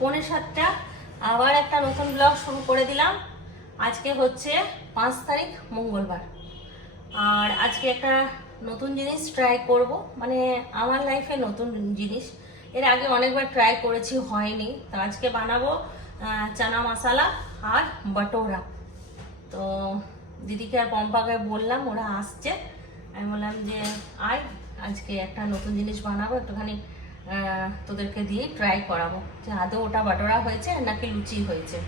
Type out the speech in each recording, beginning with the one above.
পৌনে সাতটা। আবার একটা নতুন ব্লগ শুরু করে দিলাম। আজকে হচ্ছে পাঁচ তারিখ, মঙ্গলবার। আর আজকে একটা নতুন জিনিস ট্রাই করব। মানে আমার লাইফে নতুন জিনিস। এর আগে অনেকবার ট্রাই করেছি, হয়নি। তো আজকে বানাবো চানা মশালা আর বাটোরা। তো দিদিকে আর পম্পাকে বললাম, ওরা আসছে। আমি বললাম যে, আয়, আজকে একটা নতুন জিনিস বানাবো। একটুখানি তোদেরকে দিয়ে ট্রাই করাবো। যে আদৌ ওটা বাটোরা হয়েছে নাকি লুচি হয়েছে?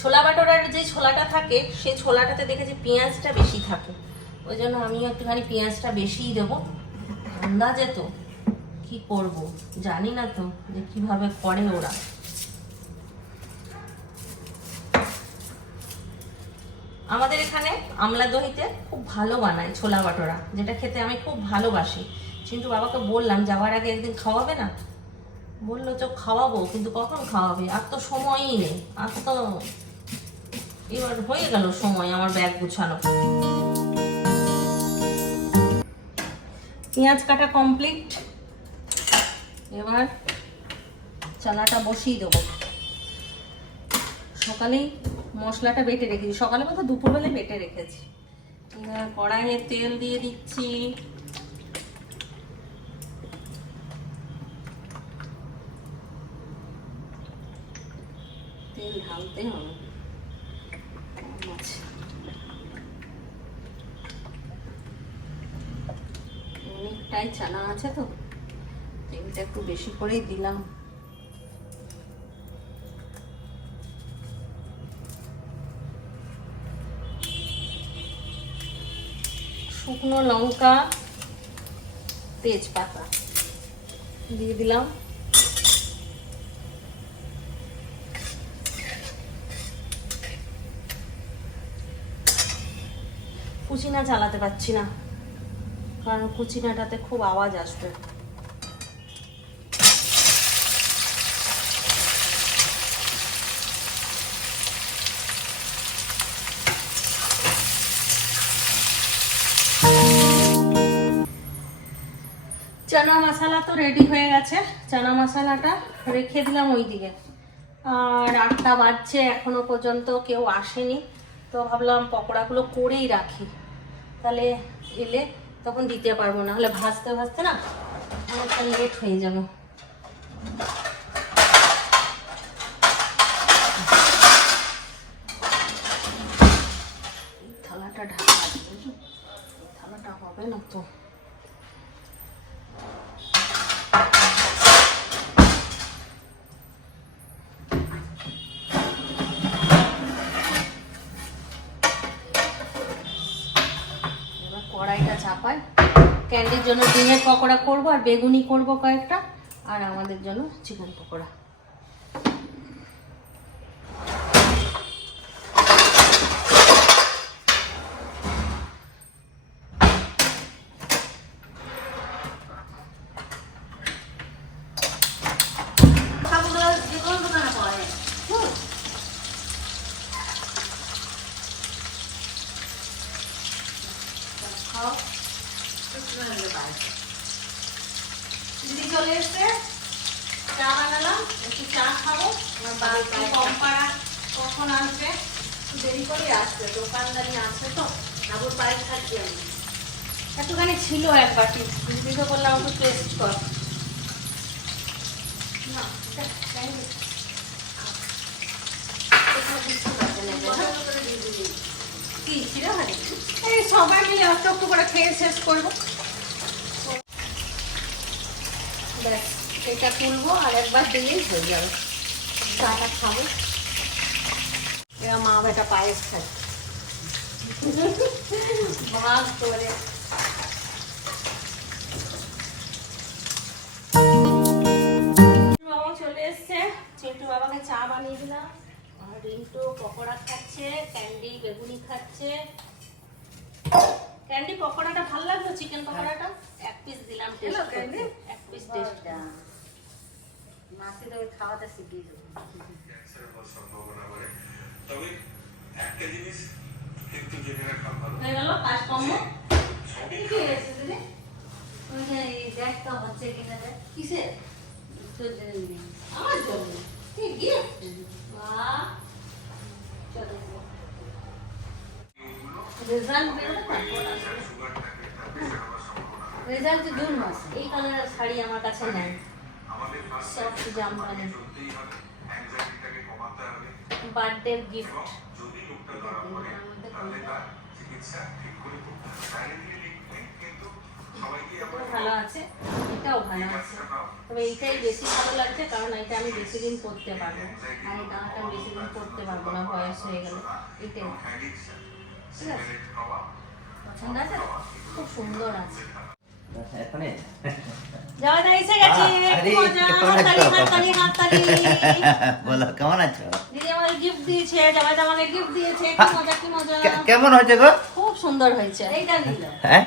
ছোলা বাটোরার যে ছোলাটা থাকে সেই ছোলাটাতে দেখেছি পেঁয়াজটা বেশি থাকে। ওই জন্য আমিও একটুখানি পেঁয়াজটা বেশিই দেবো। আন্দাজে তো, কি করব? জানি না তো যে কীভাবে করে ওরা। আমাদের এখানে আমলা দহিতে খুব ভালো বানায় ছোলা বাটোরা, যেটা খেতে আমি খুব ভালোবাসি। কিন্তু বাবাকে বললাম, যাওয়ার আগে একদিন খাওয়াবে না? বলল তো খাওয়াবো, কিন্তু কখন খাওয়াবে? আর তো সময়ই নেই, আর তো এবার হয়ে গেল সময় আমার ব্যাগ গুছানো। পেঁয়াজ কাটা কমপ্লিট। এবার চানাটা বসিয়ে দেবো। সকালেই মশলাটা বেটে রেখেছি। সকালে বলতে দুপুরবেলায় বেটে রেখেছি। কড়াইয়ে তেল দিয়ে দিচ্ছি। তেল ঢালতে হবে। অনেকটাই চানা আছে তো। তেলটা একটু বেশি করেই দিলাম। শুকনো লঙ্কা তেজপাতা দিয়ে দিলাম। কুচিনা চালাতে পারছি না কারণ কুচিনাটাতে খুব আওয়াজ আসবে। চানা মশালা তো রেডি হয়ে গেছে। চানা মশালাটা রেখে দিলাম ওই দিকে আর আটটা বাজছে এখনও পর্যন্ত, কেউ আসেনি। তো ভাবলাম পকোড়াগুলো করেই রাখি। তাহলে এলে তখন দিতে পারব না হলে ভাজতে ভাজতে না অনেকটা লেট হয়ে যাবে থালাটা ঢাকা আছে, বুঝলি? থালাটা হবে না তো এবার কড়াইটা চাপায় ক্যান্ডির জন্য ডিমের পকোড়া করব আর বেগুনি করব কয়েকটা আর আমাদের জন্য চিকেন পকোড়া খাবারগুলো যে কোনো দোকানে পাওয়া যায় হুম। খাও দিদি চলে এসছে চা বানালাম একটু চা খাব আমার বাড়িতে কম পাড়া কখন আসবে একটু দেরি করে আসবে দোকানদারি আসবে তো আবুর বাড়ি থাকি আমি একটুখানি ছিল এক বাটি দিদিকে বললাম একটু টেস্ট কর। এই সবাই মিলে একটু একটু করে খেয়ে শেষ করব। ব্যাস এটা তুলবো আর একবার দিলেই হয়ে যাবে। চাটা খাব। এরা মা বেটা পায়েস খায়। ভাগ করে। বানিয়ে দিলাম। আর রিন্টু পকোড়া খাচ্ছে ক্যান্ডি বেগুনি খাচ্ছে। ক্যান্ডি পকোড়াটা ভালো লাগল চিকেন পকোড়াটা? এক পিস দিলাম টেস্ট এক পিস টেস্ট মাসি তোকে খাওয়াতে শিখিয়ে দেবো। সম্ভাবনা বাড়ে তবে একটা জিনিস হয়ে গেল কাজকর্ম কি হয়েছে দিদি? ওই যে এই দেখটা হচ্ছে কিনা দেখ। কিসের? তোর জন্য আমার জন্য। রেজাল্ট বেরোলে। রেজাল্ট জুন মাসে। এই কালারের শাড়ি আমার কাছে নেই সফট জামদানি বার্থডে গিফট ভালো আছে এটাও ভালো আছে তবে এইটাই বেশি ভালো লাগছে কারণ এটা আমি বেশি দিন পরতে পারব আর এই আমি বেশি দিন পরতে পারব না বয়স হয়ে গেলে। এটাই। ঠিক আছে। পছন্দ আছে? খুব সুন্দর আছে। কেমন আছো? হাততালি হাততালি বলো কেমন আছো? দিদি আমাকে গিফট দিয়েছে জামাই গিফট দিয়েছে কি হ্যাঁ। মজা কি মজা। কে- কেমন হয়েছে গো? খুব সুন্দর হয়েছে। এইটা হ্যাঁ?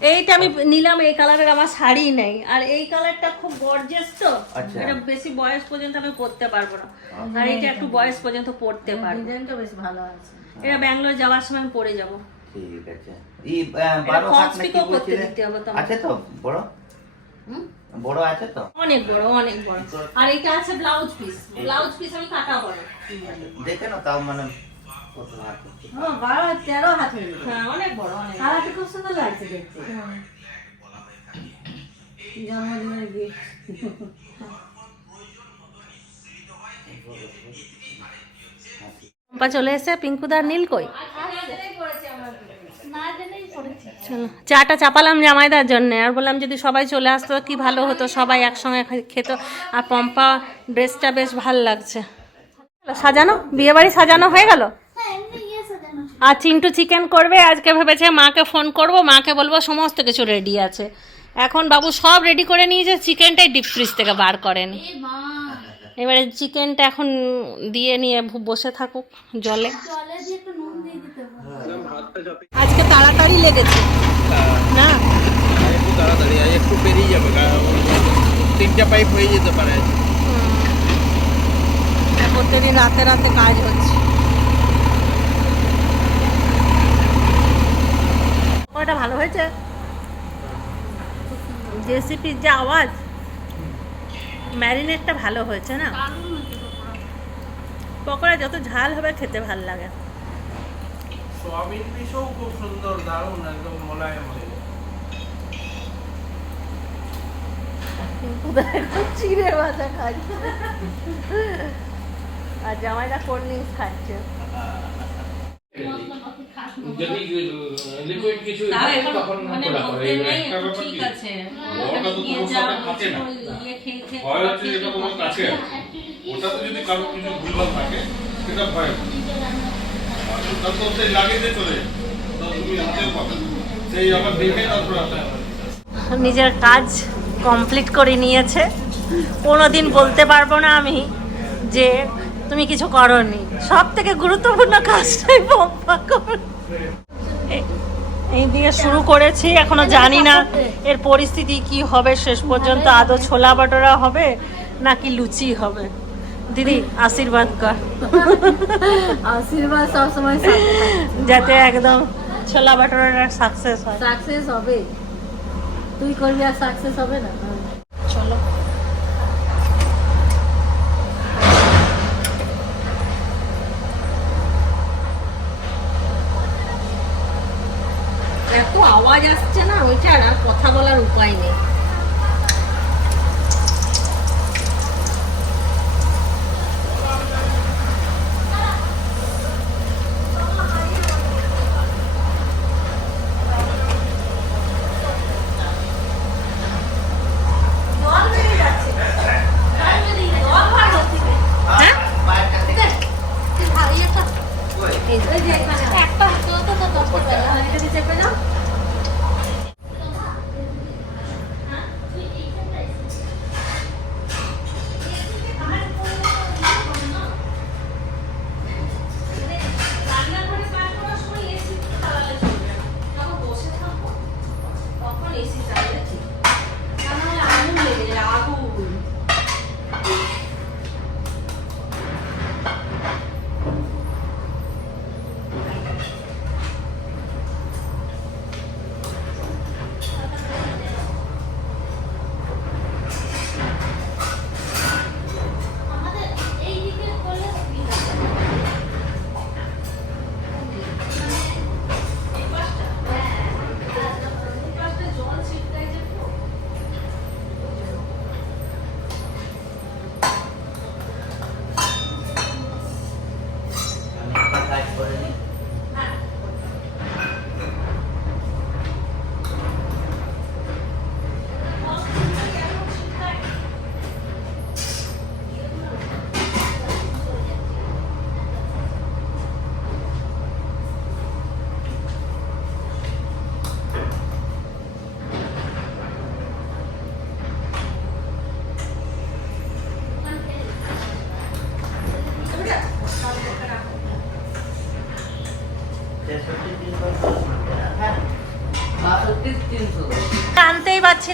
এইটা আমি নিলাম এই কালারের আমার শাড়ি নেই। আর এই কালারটা খুব গর্জিয়াস তো। আচ্ছা। এটা বেশি বয়স পর্যন্ত আমি পরতে পারব না। আর এইটা একটু বয়স পর্যন্ত পরতে পারব। ডিজাইনটা বেশ ভালো আছে। এটা ব্যাঙ্গালোর যাওয়ার সময় আমি পরে যাব। ঠিক আছে। ই আহ, বারো false হাত নাকি করতে দিতে হবে তো। আছে তো? বড়? হুম? বড় আছে তো? অনেক বড় অনেক বড়। আর এটা আছে ব্লাউজ পিস ব্লাউজ পিস আমি কাটা বড়। দেখে না তাও মানে বারো, তেরো হাত হয়ে গেল। হ্যাঁ অনেক বড় অনেক বড়। খুব সুন্দর লাগছে দেখতে। জন্মদিনের gift। পা চলে এসে পিঙ্কুদার নীল কই না জেনেই পড়েছি। চলো চাটা চাপালাম জামাইদার জন্য আর বললাম যদি সবাই চলে আসতো কি ভালো হতো সবাই একসঙ্গে খেত আর পম্পা ড্রেসটা বেশ ভালো লাগছে সাজানো বিয়ে বাড়ি সাজানো হয়ে গেল আর চিন্টু চিকেন করবে আজকে ভেবেছে মাকে ফোন করব মাকে বলব সমস্ত কিছু রেডি আছে। এখন বাবু সব রেডি করে নিয়েছে চিকেনটাই ডিপ ফ্রিজ থেকে বার করেন। এবারে চিকেনটা এখন দিয়ে নিয়ে বসে থাকুক জলে। আজকে তাড়াতাড়ি লেগেছে। না? একটু তাড়াতাড়ি একটু পেরিয়ে যাবে তিনটা পাইপ হয়ে যেতে পারে। প্রত্যেকদিন রাতে রাতে কাজ হচ্ছে। ওটা ভালো হয়েছে? জেসিপির যে আওয়াজ ম্যারিনেটটা ভালো হয়েছে না? পকোড়া যত ঝাল হবে খেতে ভালো লাগে। সোয়াবিন পিসও খুব সুন্দর দারুণ একদম মোলায়েম হয়ে চিড়ে ভাজা খাচ্ছে আর জামাইটা কোল্ড ড্রিঙ্কস খাচ্ছে। যদি লিকুইড কিছু তখন মানে খোলা করে। বলতে এই নেই, একটা ব্যাপার কি? ওটা তো গিয়ে সাথে থাকে না। ইয়ে খেয়ে খেয়ে ভয় হচ্ছে যেটা তোমার কাছে আছে। ওটাতে যদি কারও কিছু ভুলভাল থাকে সেটা ভয় আর তো সেই লাগিয়ে চলে তুমি হাতেও পাবে সেই আবার দেখে তারপর নিজের কাজ কমপ্লিট করে নিয়েছে কোনোদিন বলতে পারব না আমি যে তুমি কিছু করনি। সব থেকে গুরুত্বপূর্ণ কাজটাই পম্পা করে। এই দিয়ে শুরু করেছি এখনও জানি না এর পরিস্থিতি কি হবে শেষ পর্যন্ত আদৌ ছোলা বাটোরা হবে নাকি লুচি হবে। দিদি আশীর্বাদ কর। আশীর্বাদ সবসময় যাতে একদম ছোলা বাটোরাটা সাকসেস হয়। সাকসেস হবে। তুই করবি আর সাকসেস হবে না চলো এত আওয়াজ আসছে না ওইটার আর কথা বলার উপায় নেই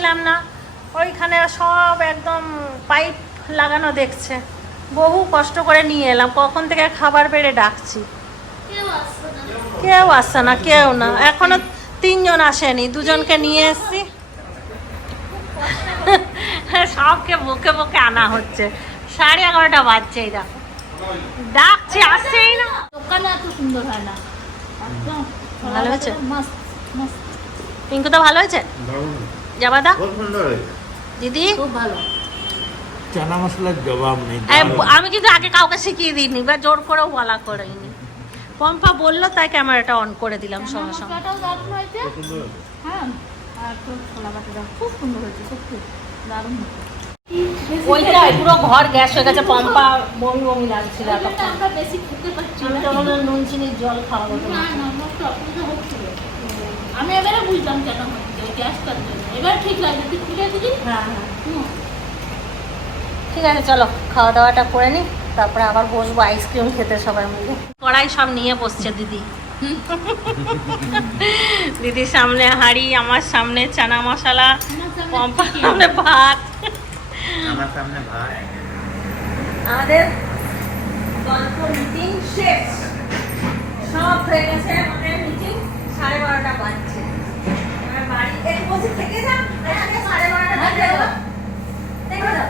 পারছিলাম না। ওইখানে সব একদম পাইপ লাগানো দেখছে। বহু কষ্ট করে নিয়ে এলাম। কখন থেকে খাবার বেড়ে ডাকছি। কেউ আসছে না। কেউ না এখনও তিনজন আসেনি দুজনকে নিয়ে এসছি। সবকে বুকে বুকে আনা হচ্ছে। সাড়ে এগারোটা বাজছে এই দেখো। ডাকছে আসছেই না। দোকানে এত সুন্দর হয় না। ভালো হয়েছে? পিঙ্কু তো ভালো হয়েছে? যাবাদা খুব সুন্দর হয়েছে দিদি? খুব ভালো। চানা মশলার জবাব নেই আমি কিন্তু আগে কাউকে শিখিয়ে দিইনি বা জোর করেও বলা করিনি। পম্পা বলল তাই ক্যামেরাটা অন করে দিলাম সঙ্গে। সঙ্গে হ্যাঁ আর একটু ছোলা বাটাটা খুব সুন্দর হয়েছে সত্যি দারুণ হয়েছে। পুরো ঘর গ্যাস হয়ে গেছে পম্পা বমি বমি লাগছিল আমরা বেশি খেতে পারছি আমি না। তখন নুন চিনির জল আমি এবারে বুঝলাম কেন গ্যাসটার জন্য এবার ঠিক হ্যাঁ হ্যাঁ। ঠিক আছে চলো খাওয়া দাওয়াটা করে নি তারপরে আবার বসবো আইসক্রিম খেতে সবাই মিলে। কড়াই সব নিয়ে বসছে দিদি। দিদির সামনে হাঁড়ি আমার সামনে চানা মশলা পম্পার সামনে ভাত। আমার সামনে ভাত। আমাদের গল্প মিটিং শেষ। সব হয়ে গেছে আমাদের মিটিং সাড়ে বারোটা বাজছে আমার বাড়ি একটু বসে থেকে যান আজকে সাড়ে বারোটা বাজে দেখে দাও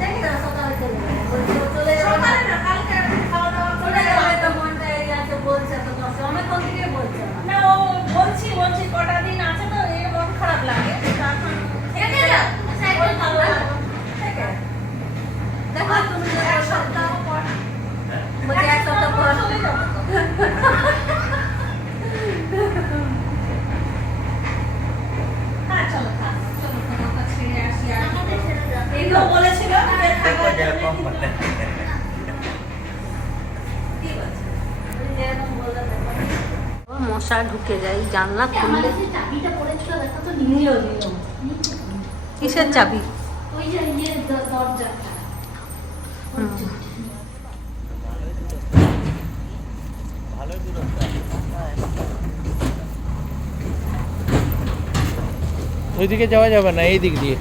দেখে দাও সকালে চলে যাবে সকালে না কালকে খাওয়া দাওয়া করে যাবে তো মনটা এই আছে বলছে তো কষ্ট অনেকক্ষণ থেকে বলছে না ও বলছি বলছি কটা দিন আছে তো এই মন খারাপ লাগে তখন থেকে যাও সাইকেল ভালো লাগে থেকে দেখো তুমি এক সপ্তাহ পর বলছি এক সপ্তাহ পর চলে যাব হ্যাঁ চলো থাক চলো তোমাকে ছেড়ে আসি আর এগুলো বলেছিল যে দেখো থাকার যেরকম জন্য। বলে ঠিক আছে তুমি যেরকম বললে দেখো। ও মশা ঢুকে যায় জানলা খুললে কিসের চাবি? ওইদিকে যাওয়া যাবে না এই দিক দিয়ে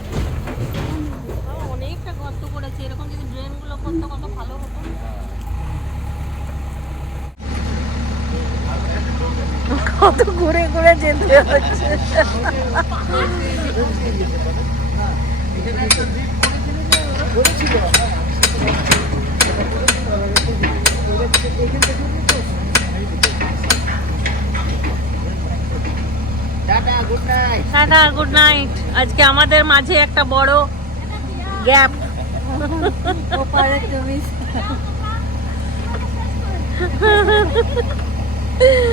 অনেকটা গর্ত করেছে এরকম যদি ড্রেনগুলো করতে কত ভালো হতো কত ঘুরে ঘুরে যেতে হচ্ছে। টাটা গুড নাইট আজকে আমাদের মাঝে একটা বড় গ্যাপ। তুমি।